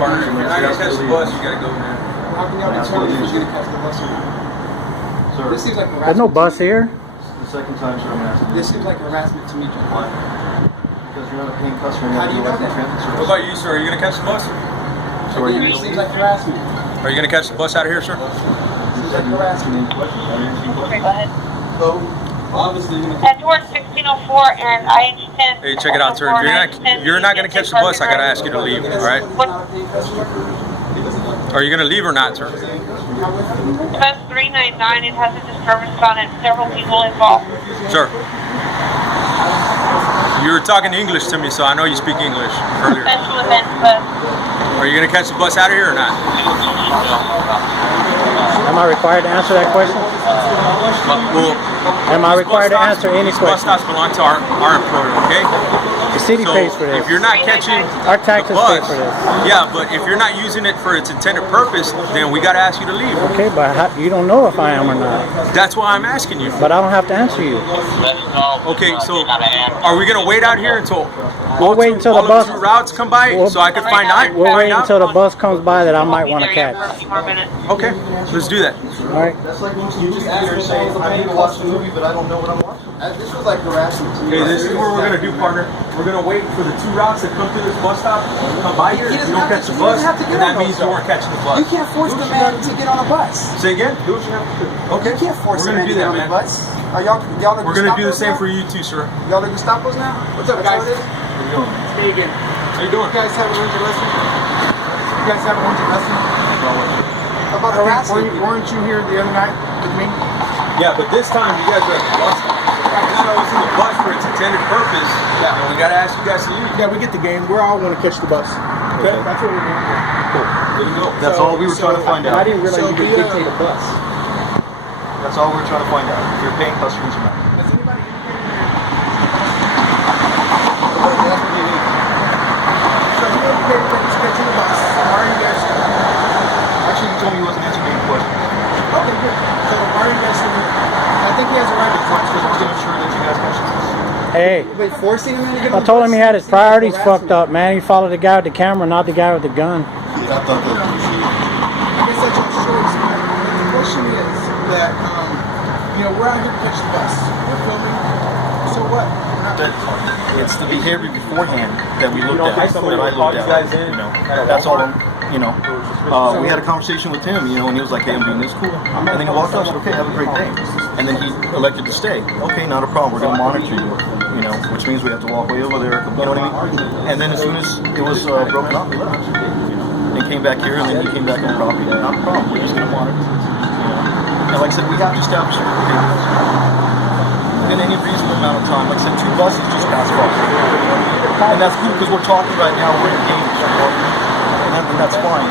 partner. If you're not gonna catch the bus, you gotta go, man. How can y'all determine if you're gonna catch the bus or not? Sir, This seems like harassment. There's no bus here. it's the second time, sir, I'm asking. This seems like harassment to me, John. Why? Because you're not a paying customer. How do you know that? What about you, sir? Are you gonna catch the bus? So are you Again, it seems like harassment. Are you gonna catch the bus out of here, sir? Seems like harassment. Okay, go ahead. So, obviously, Edward 1604 and IH10. Hey, check it out, sir. If you're not gonna catch the bus, I gotta ask you to leave. All right? Are you gonna leave or not, sir? Bus 399, it has a disturbance on it. Several people involved. Sir. You were talking English to me, so I know you speak English earlier. Special events bus. Are you gonna catch the bus out of here or not? Am I required to answer that question? Well, Am I required to answer any these bus question? stops belong to our employer, okay? The city So pays for this. if you're not catching Our taxes the pay bus, for this. yeah, but if you're not using it for its intended purpose, then we gotta ask you to leave. Okay, but you don't know if I am or not. That's why I'm asking you. But I don't have to answer you. Okay, so are we gonna wait out here until We'll wait until the all bus. of the two routes come by so I can find out? We'll wait find until the out? bus comes by that I might want to Be there catch. for a few more minutes. Okay, let's do that. All right. That's like when you just ask me saying, I need to watch the movie, but I don't know what I'm watching. this was like harassment to me. Okay, this is what we're gonna do, partner. We're gonna wait for the two routes that come to this bus stop to come by here. If you don't catch the bus, then that means you weren't catching the bus. You can't force the man to get on a bus. Say again? Do what you have to do. Okay. You can't force We're the gonna man do to get that, on a man. bus. Are y'all We're gonna do the same for you too, sir. Y'all the Gestapos now? What's up, guys? Hey again. How you doing? You guys haven't learned your lesson? You guys haven't learned your lesson? About harassment. Weren't you here the other night with me? Yeah, but this time you guys are at the bus stop. You're not using the bus for its intended purpose. Yeah. And we gotta ask you guys to leave. Yeah, we get the game. We're all want to catch the bus. Okay. That's what we're doing. Good to go. That's all we were trying to find I out. didn't realize you could dictate a bus. That's all we were trying to find out. If you're paying customers or not. Has anybody indicated So he indicated that he's catching the bus. Why are you guys still here? Actually, he told me he wasn't answering any questions. Okay, good. So why are you guys still here? I think he has a right to talk to Because I was us. going to ensure that you guys catch the bus. Hey, But forcing him to get I on the told bus him he had his seems like priorities harassment. fucked up, man. He followed the guy with the camera, not the guy with the gun. I guess that's your choice, man. The question is that, we're out here to catch the bus. We're filming. So what? We're not- It's the behavior beforehand that we looked don't at, think that somebody I would call looked you at. guys in You know, at that's all. Walmart? We had a conversation with him, and he was like, "Hey, I'm doing this, cool." And then he walked out. I said, "Okay, have a great day." And then he elected to stay. Okay, not a problem. We're going to monitor you. Which means we have to walk way over there. You know what I mean? And then as soon as it was broken up, he left. And came back here, and then he came back on property. Not a problem. We're just going to monitor. And like I said, we have to establish a behavior. Within any reasonable amount of time. Like I said, 2 buses just passed by. And that's cool because we're talking right now. We're engaged. And that's fine.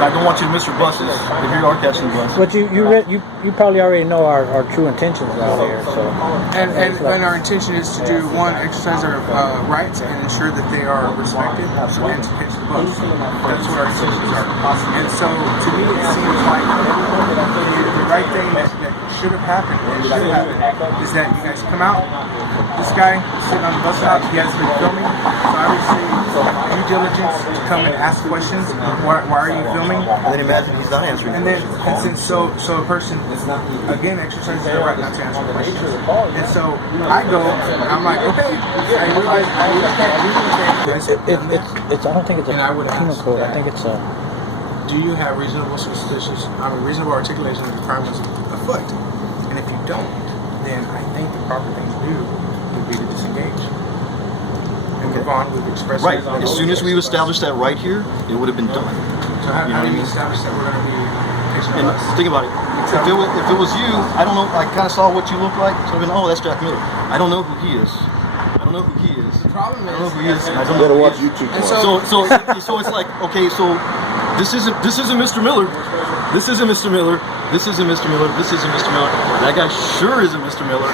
And I don't want you to miss your buses if you are catching the bus. But you probably already know our true intentions out here. So And our intention is to do one, exercise our rights and ensure that they are respected, and to catch the bus. That's what our intentions are. And so, to me, it seems like the right thing that should have happened, is that you guys come out. This guy sitting on the bus stop, he has been filming, so obviously due diligence to come and ask questions. Why are you filming? And then imagine he's not answering. And then, so a person again exercises their right not to answer questions. And so I go, I'm like, okay, I realize I can't do anything. it's I don't think it's a And I would penal ask code. I that. think it's a. Do you have reasonable reasonable articulation that the crime was afoot? And if you don't, then I think the proper thing to do would be to disengage. And move on with expressing. Right. As soon as we established that right here, it would have been done. So how You know do what I you mean? establish that we're going to be catching And the bus? think about it. If it was you, I don't know. I kind of saw what you look like. So I've been, oh, that's Jack Miller. I don't know who he is. I don't know who he is. The problem I don't know is, who he is. And I don't know who he is. and So it's like, okay, so this isn't Mr. Miller. This isn't Mr. Miller. This isn't Mr. Miller. This isn't Mr. Miller. That guy sure isn't Mr. Miller.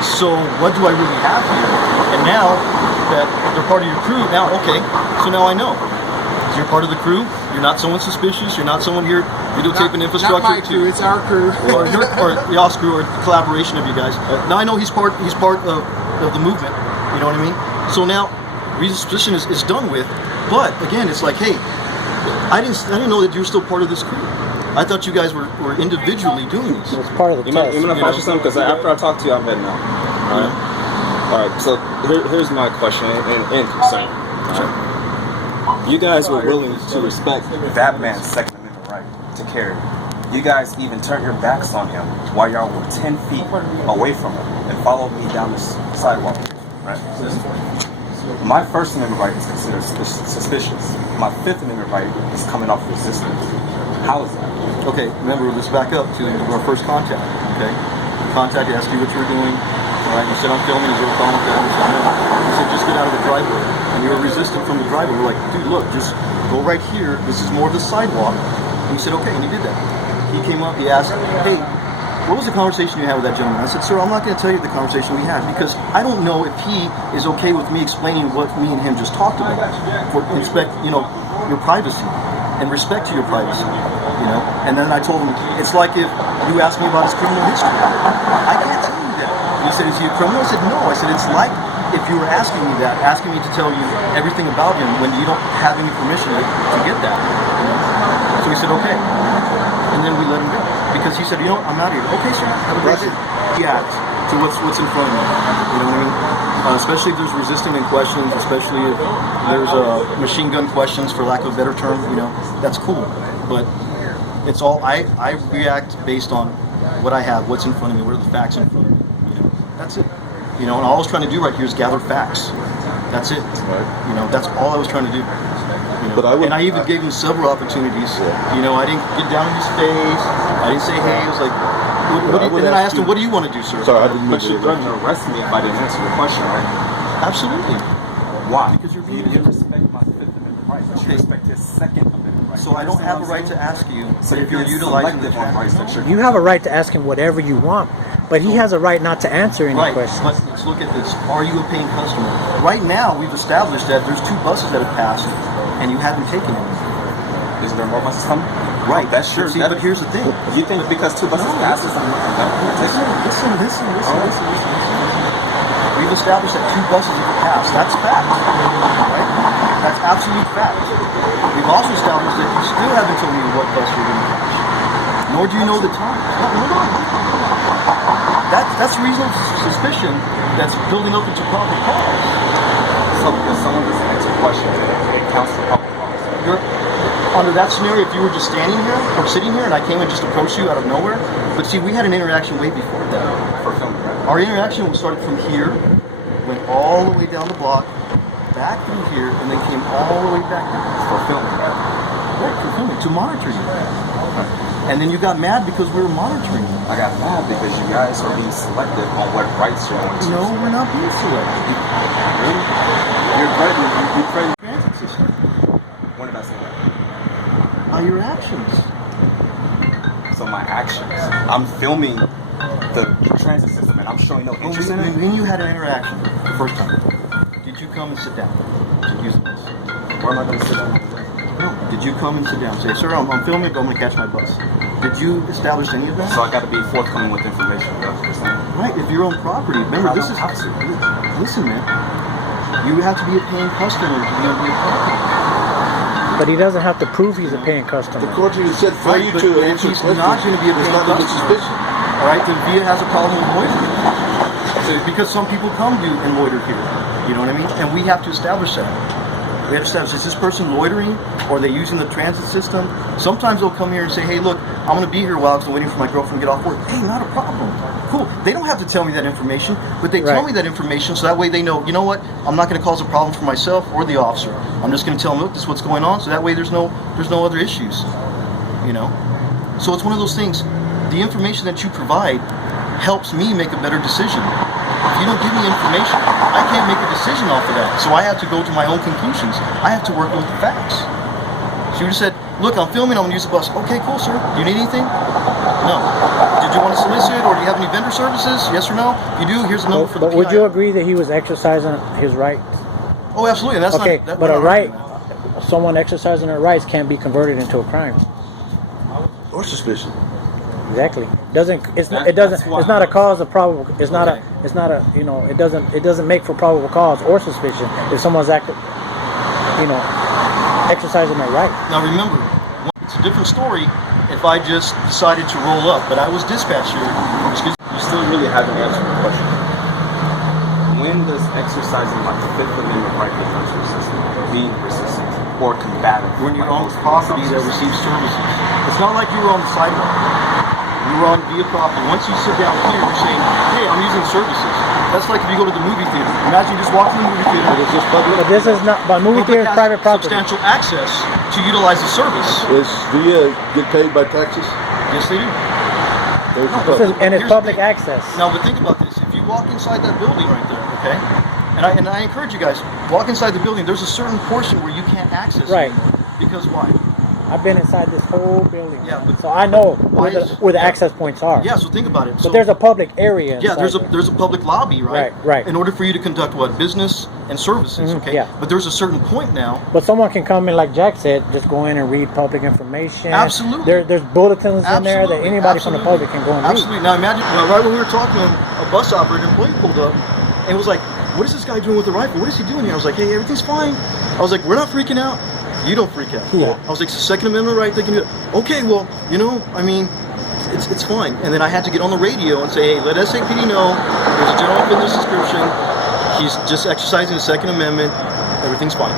So what do I really have here? And now that they're part of your crew, now okay. So now I know. You're part of the crew. You're not someone suspicious. You're not someone here videotaping infrastructure. Not my crew, it's our crew. or y'all's crew, or collaboration of you guys. Now I know he's part of the movement. You know what I mean? So now, resuspicion is done with. But again, it's like, hey, I didn't know that you were still part of this crew. I thought you guys were individually doing this. It's part of the You test. mind if I ask you something? Because after I talk to you, I'm heading out. All right. So here's my question and concern. You guys were willing to respect that man's Second Amendment right to carry. You guys even turned your backs on him while y'all were 10 feet away from him and followed me down the sidewalk. Right? My First Amendment right is considered suspicious. My Fifth Amendment right is coming off resistance. How is that? Okay, remember, let's back up to our first contact. Okay, contact asked you what you were doing. All right, you said I'm filming. You were calling with that. You said no. You said just get out of the driveway, and you were resistant from the driveway. We're like, dude, look, just go right here. This is more of the sidewalk. And you said okay, and you did that. He came up. He asked, hey, what was the conversation you had with that gentleman? I said, sir, I'm not going to tell you the conversation we had because I don't know if he is okay with me explaining what me and him just talked about for your privacy and respect to your privacy. And then I told him, it's like if you asked me about his criminal history. I can't tell you that. He said, is he a criminal? I said, no. I said, it's like if you were asking me that, asking me to tell you everything about him when you don't have any permission to get that. So he said, okay. And then we let him go. Because he said, I'm out of here. Okay, sir, have a great day. He acts to what's in front of him. Especially if there's resisting in questions, especially if there's machine gun questions, for lack of a better term, that's cool. But it's all, I react based on what I have, what's in front of me, what are the facts in front of me. That's it. And all I was trying to do right here is gather facts. That's it. Right. That's all I was trying to do. But and I even gave him several opportunities. I didn't get down in his face. I didn't say hey. I was like, and then I asked him, what do you want to do, sir? Sorry, I didn't mean to threaten to arrest me if I didn't answer the question, right? Absolutely. Why? Because you're You being didn't respect my Fifth Amendment right, but you respect his Second Amendment right. So I don't have a right to ask you So if you're utilizing the rights that you're. You have a right to ask him whatever you want, but he has a right not to answer any Right, questions. but let's look at this. Are you a paying customer? Right now, we've established that there's 2 buses that have passed, and you haven't taken any. Is there more buses coming? Right, That's sure. See, but here's the thing. You think because 2 buses passes, I'm Listen. We've established that 2 buses have passed. That's fact. Right? That's absolute fact. We've also established that you still haven't told me what bus you're going to catch. Nor do you know the time. That's reasonable suspicion that's building up into probable cause. So because someone doesn't answer questions, it counts for public cause. Under that scenario, if you were just standing here or sitting here and I came and just approached you out of nowhere, but see, we had an interaction way before that. For filming, right? Our interaction started from here, went all the way down the block, back through here, and then came all the way back down. For filming, right? Right, for filming, to monitor you. And then you got mad because we were monitoring you. I got mad because you guys are being selective on what rights you're going to. No, we're not being selective. Really? You're threatening. You threatening. Transit system. When did I say that? By your actions. So my actions. I'm filming the transit system and I'm showing no interest in it. When you had an interaction the first time, did you come and sit down to use this? Where am I going to sit down? No. Did you come and sit down and say, sir, I'm filming, but I'm going to catch my bus? Did you establish any of that? So I got to be forthcoming with information. That's what you're saying. Right, if you're on property. Remember, this is. Listen, man. You have to be a paying customer to be on your property. But he doesn't have to prove he's a paying customer. The court just said for Right, you but to if answer he's questions. not going to be a There's paying not a customer. suspicion. All right, then VIA has a problem with loitering. Because some people come and loiter here. You know what I mean? And we have to establish that. We have to establish, is this person loitering? Or are they using the transit system? Sometimes they'll come here and say, hey, look, I'm going to be here while I'm waiting for my girlfriend to get off work. Hey, not a problem. Cool. They don't have to tell me that information, but they tell me that information so that way they know, you know what? I'm not going to cause a problem for myself or the officer. I'm just going to tell them, look, this is what's going on, so that way there's no other issues. So it's one of those things. The information that you provide helps me make a better decision. If you don't give me information, I can't make a decision off of that. So I have to go to my own conclusions. I have to work with the facts. So you just said, look, I'm filming, I'm going to use the bus. Okay, cool, sir. Do you need anything? No. Did you want to solicit, or do you have any vendor services? Yes or no? If you do, here's the number for the But would you PIO. agree that he was exercising his rights? Oh, absolutely. That's Okay, not, but we're a not right, arguing that. someone exercising their rights can't be converted into a crime. Or suspicion. Exactly. It's not a cause of probable. It's not a. It doesn't make for probable cause or suspicion if someone's acting. exercising their right. Now remember, it's a different story if I just decided to roll up, but I was dispatched here. Excuse me. You still really haven't answered the question. When does exercising like the Fifth Amendment right becomes resistant, being resistant, or combative? When you're like on most property that officers? receives services. It's not like you were on the sidewalk. You were on via property. Once you sit down here, you're saying, hey, I'm using services. That's like if you go to the movie theater. Imagine you just walk in the movie theater. It's just public. But this is not. But movie theater is has private property. substantial access to utilize the service. Do you get paid by taxes? Yes, they do. And it's Here's public the thing. access. Now, but think about this. If you walk inside that building right there, okay? And I encourage you guys, walk inside the building. There's a certain portion where you can't access Right. anymore. Because why? I've been inside this whole building. Yeah, but so I know why where the yeah. access points are. Yeah, so think about it. But there's a public area. Yeah, inside there's a public lobby, right? Right. In order for you to conduct what? Business and services, okay? yeah. But there's a certain point now. But someone can come in, like Jack said, just go in and read public information. Absolutely. There's bulletins in there that Absolutely. anybody from the public can go and read. Absolutely. Now imagine, right when we were talking, a bus operator employee pulled up and was like, what is this guy doing with the rifle? What is he doing here? I was like, hey, everything's fine. I was like, we're not freaking out. You don't freak out. Yeah. I was like, it's the Second Amendment right, they can do it. Okay, well, you know, I mean, it's fine. And then I had to get on the radio and say, hey, let SAPD know, there's a gentleman in this description, he's just exercising the Second Amendment, everything's fine.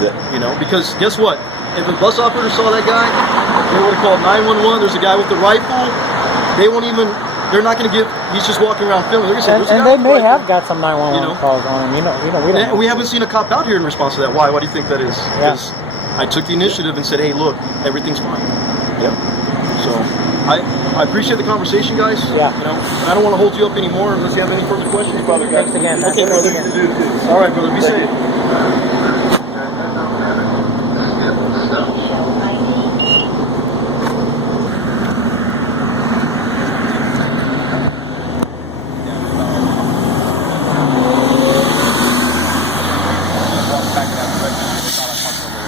Yeah. You know, because guess what? If a bus operator saw that guy, they would have called 911, there's a guy with the rifle, they won't even, they're not going to give, he's just walking around filming. They're gonna say, And they may have got some 911 You know? calls on him. We don't know. we haven't seen a cop out here in response to that. Why? Why do you think that is? Yeah. Because I took the initiative and said, hey, look, everything's fine. Yeah. So I appreciate the conversation, guys. Yeah. You know, and I don't want to hold you up anymore unless you have any further questions, brother. Thanks again, man. Okay, brother. All right, brother. Be safe.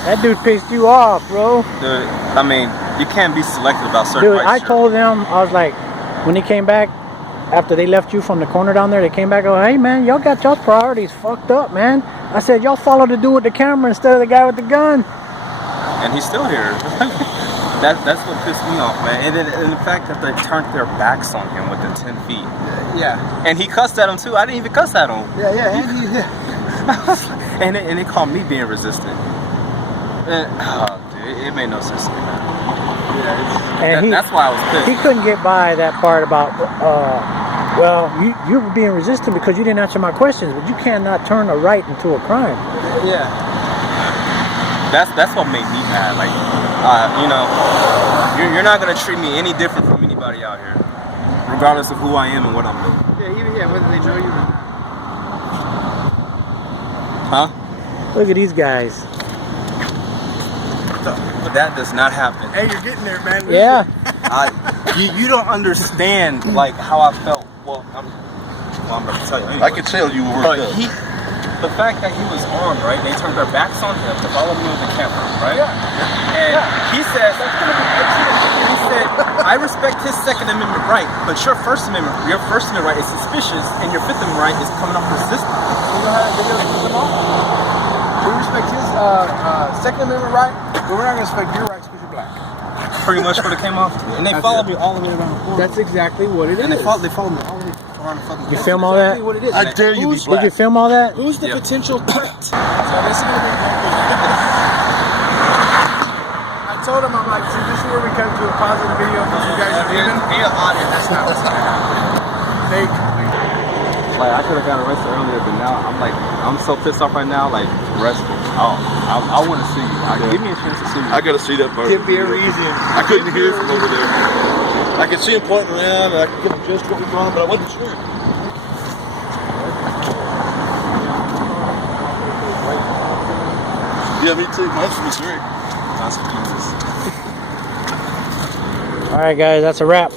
That dude pissed you off, bro. Dude, I mean, you can't be selective about certain Dude, rights. I sure. told them, I was like, when he came back, after they left you from the corner down there, they came back and go, hey man, y'all got y'all's priorities fucked up, man. I said, y'all follow the dude with the camera instead of the guy with the gun. And he's still here. That's what pissed me off, man. And the fact that they turned their backs on him within 10 feet. Yeah. And he cussed at him too. I didn't even cuss at him. Yeah. and they called me being resistant. And, dude, it made no sense to me, man. And that's why I was pissed. He couldn't get by that part about, well, you were being resistant because you didn't answer my questions, but you cannot turn a right into a crime. Yeah. That's what made me mad. Like, you know, you're not gonna treat me any different from anybody out here, regardless of who I am and what I'm doing. Whether they know you or not. Huh? Look at these guys. But that does not happen. Hey, you're getting there, man. Yeah. You don't understand like how I felt. Well, I'm about to tell you. Anyway. I could tell you were But worked up. the fact that he was armed, right? They turned their backs on him to follow me with the camera, right? Yeah. And he said, I respect his Second Amendment right, but your First Amendment right is suspicious, and your Fifth Amendment right is coming off resistant. You know how to video them off? We respect his Second Amendment right, but we're not going to respect your rights because you're black. Pretty much what it came off to. And they followed me all the way around the corner. That's exactly what it is. And they followed me all the way around the fucking corner. You film all that? Exactly what it is. I dare you be Did black. you film all that? Who's the Yeah. potential threat? I told him, I'm like, see, this is where we come to a positive video because you guys are leaving. Via Audit, that's not what's They, Like, I could have got arrested earlier, but now I'm so pissed off right now, like, arrested. Oh, I want to see you. Give me a chance to see you. I gotta see that part. give me a reason. I couldn't hear from over there. I could see him pointing around, and I could get just what was wrong, but I wasn't sure. Yeah, me too. Mine's from Missouri. That's Jesus. All right, guys, that's a wrap.